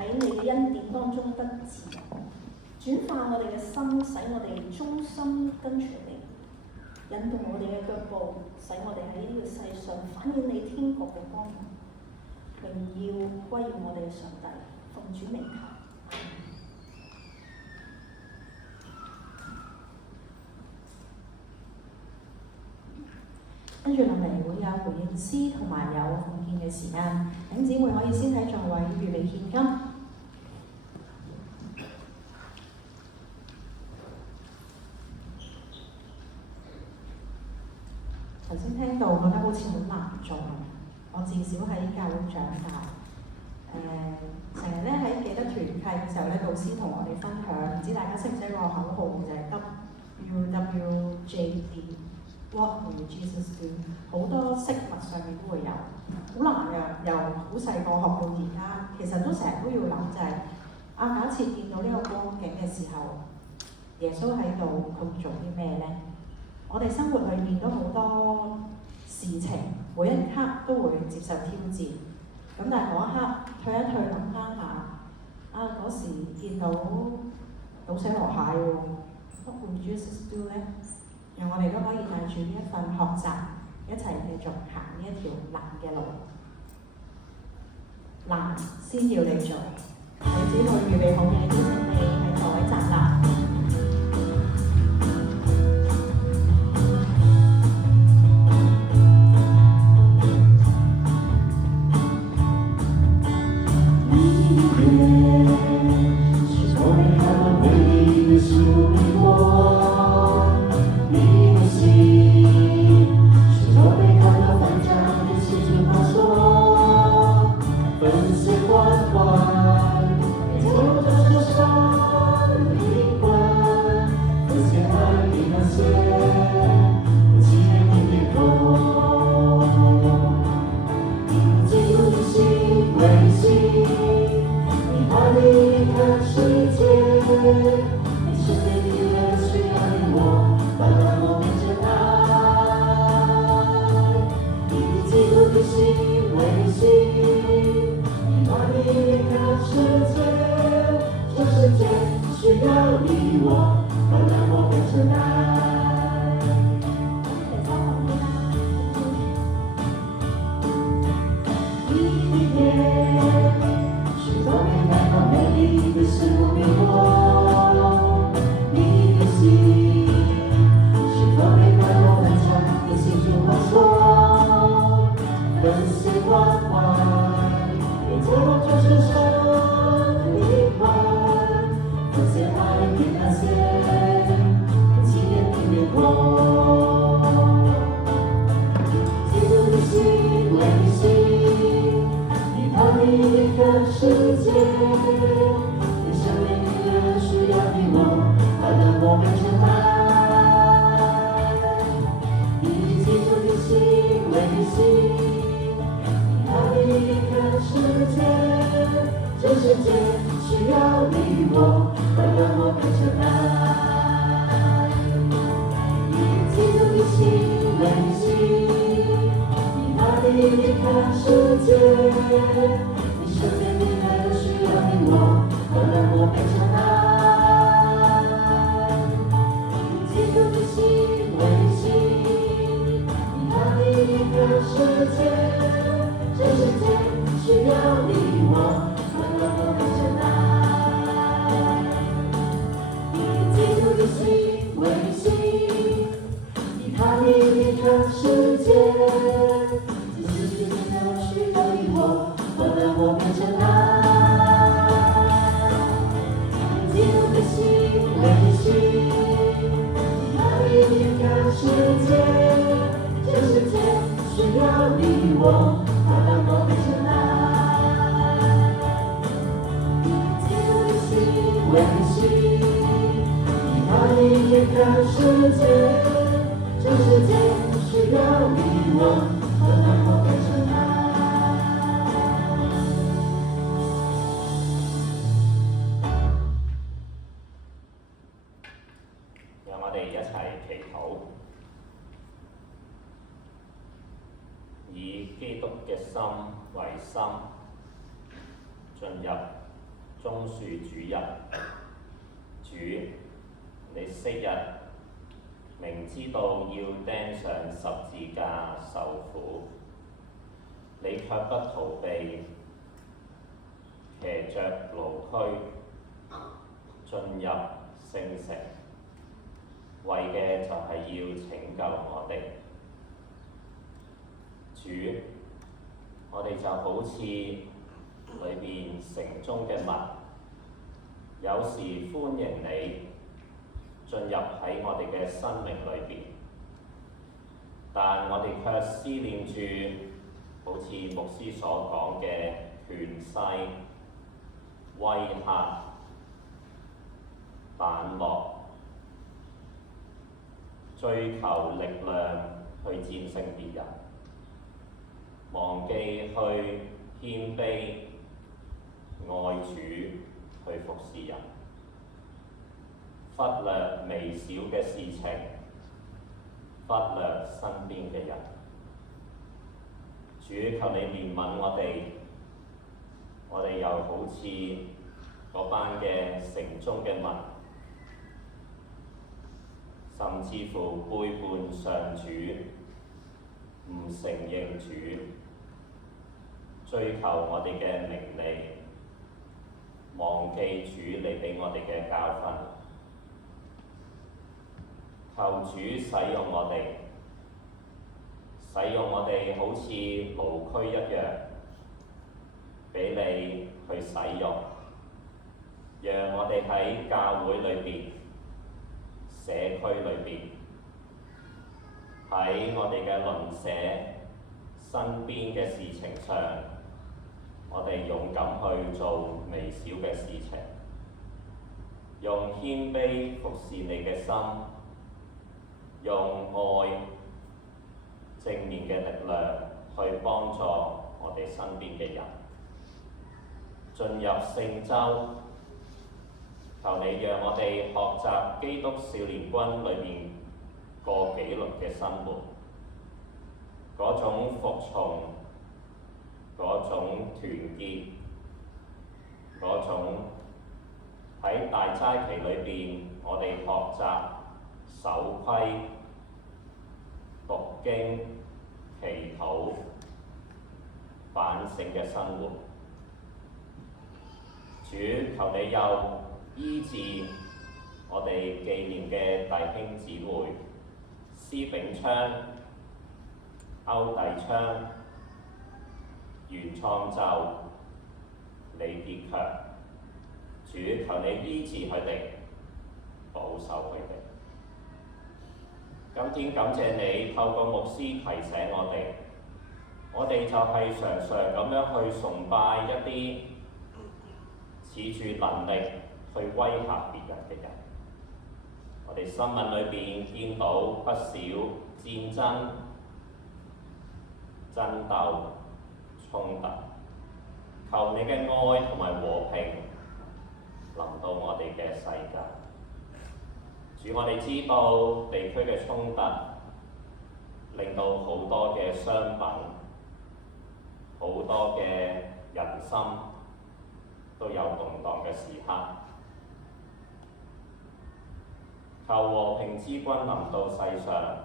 喺你嘅恩典當中得自由，轉化我哋嘅心，使我哋忠心跟隨你，引導我哋嘅腳步，使我哋喺呢個世上反映你天國嘅光芒，榮耀歸於我哋嘅上帝，奉主名求。跟住落嚟會有回應詩同埋有奉獻嘅時間，弟兄姊妹可以先喺座位預備獻金。頭先聽到覺得好似好難做，我自小喺教會長大，成日咧喺記得團契嘅時候咧，導師同我哋分享，唔知大家識唔識個口號就係 WWJD。What will Jesus do？ 好多飾物上面都會有，好難嘅。由好細個學到而家，其實都成日都要諗就係、假設見到呢個光景嘅時候，耶穌喺度，佢會做啲咩咧？我哋生活裏面都好多事情，每一刻都會接受挑戰。咁但係嗰一刻退一退諗翻下，嗰時見到倒瀉籮蟹喎，What will Jesus do 咧？讓我哋都可以帶住呢一份學習，一齊繼續行呢一條難嘅路。難先要你做，你只要預備好嘅，邀請你喺座位站立。以基督嘅心為心，進入棕樹主日，主，你昔日明知道要釘上十字架受苦，你卻不逃避，騎着驢駒進入聖城，為嘅就係要拯救我哋。主，我哋就好似裏邊城中嘅物，有時歡迎你進入喺我哋嘅生命裏邊，但我哋卻思念住好似牧師所講嘅權勢、威嚇、冷漠，追求力量去戰勝別人，忘記去謙卑愛主去服侍人，忽略微小嘅事情，忽略身邊嘅人。主，求你憐憫我哋又好似嗰班嘅城中嘅民，甚至乎背叛上主，唔承認主，追求我哋嘅名利，忘記主你俾我哋嘅教訓。求主使用我哋，好似驢駒一樣，俾你去使用，讓我哋喺教會裏邊、社區裏邊，喺我哋嘅鄰舍身邊嘅事情上，我哋勇敢去做微小嘅事情，用謙卑服侍你嘅心，用愛正面嘅力量去幫助我哋身邊嘅人。進入聖週，求你讓我哋學習基督少年軍裏面過紀律嘅生活，嗰種服從，嗰種團結，嗰種喺大齋期裏邊，我哋學習守規、讀經、祈禱、反省嘅生活。主，求你又醫治我哋紀念嘅弟兄姊妹施炳昌、歐弟昌、袁創就、李傑強。主，求你醫治佢哋，保守佢哋。今天感謝你透過牧師提醒我哋就係常常咁樣去崇拜一啲恃住能力去威嚇別人嘅人。我哋新聞裏邊見到不少戰爭、爭鬥、衝突，求你嘅愛同埋和平臨到我哋嘅世界。主，我哋知道地區嘅衝突令到好多嘅商品、好多嘅人心都有動盪嘅時刻。求和平之君臨到世上，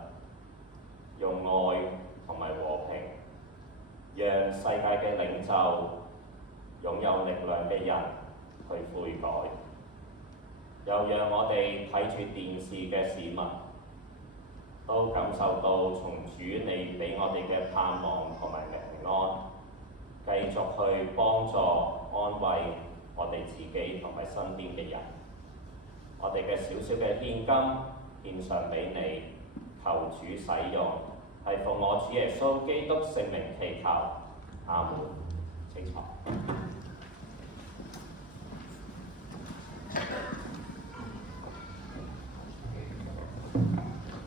用愛同埋和平，讓世界嘅領袖、擁有力量嘅人去悔改，又讓我哋睇住電視嘅市民都感受到從主你俾我哋嘅盼望同埋平安，繼續去幫助安慰我哋自己同埋身邊嘅人。我哋嘅少少嘅獻金獻上俾你，求主使用，係奉我主耶穌基督聖名祈求，阿門。請坐。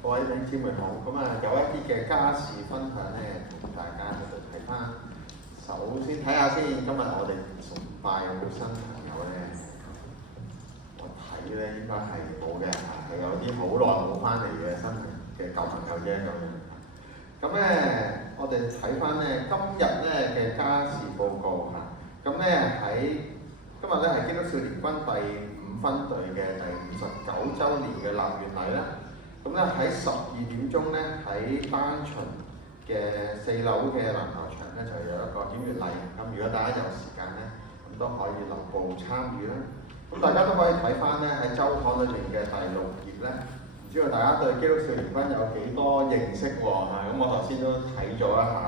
各位弟兄姊妹好，有一啲嘅家事分享咧，同大家喺度睇翻。首先睇下先，今日我哋崇拜有冇新朋友咧？我睇咧應該係冇嘅，係有啲好耐冇翻嚟嘅新嘅舊朋友啫咁樣。咁咧，我哋睇翻咧今日咧嘅家事報告嚇。咁咧喺今今日咧係基督少年軍第5分隊嘅第59週年嘅立園禮啦。咁咧喺12點鐘咧喺單循嘅4樓嘅籃球場咧就有一個點閱禮。咁如果大家有時間咧，咁都可以留步參與啦。咁大家都可以睇翻咧喺週刊裏面嘅第6頁咧，唔知道大家對基督少年軍有幾多認識喎？咁我頭先都睇咗一下。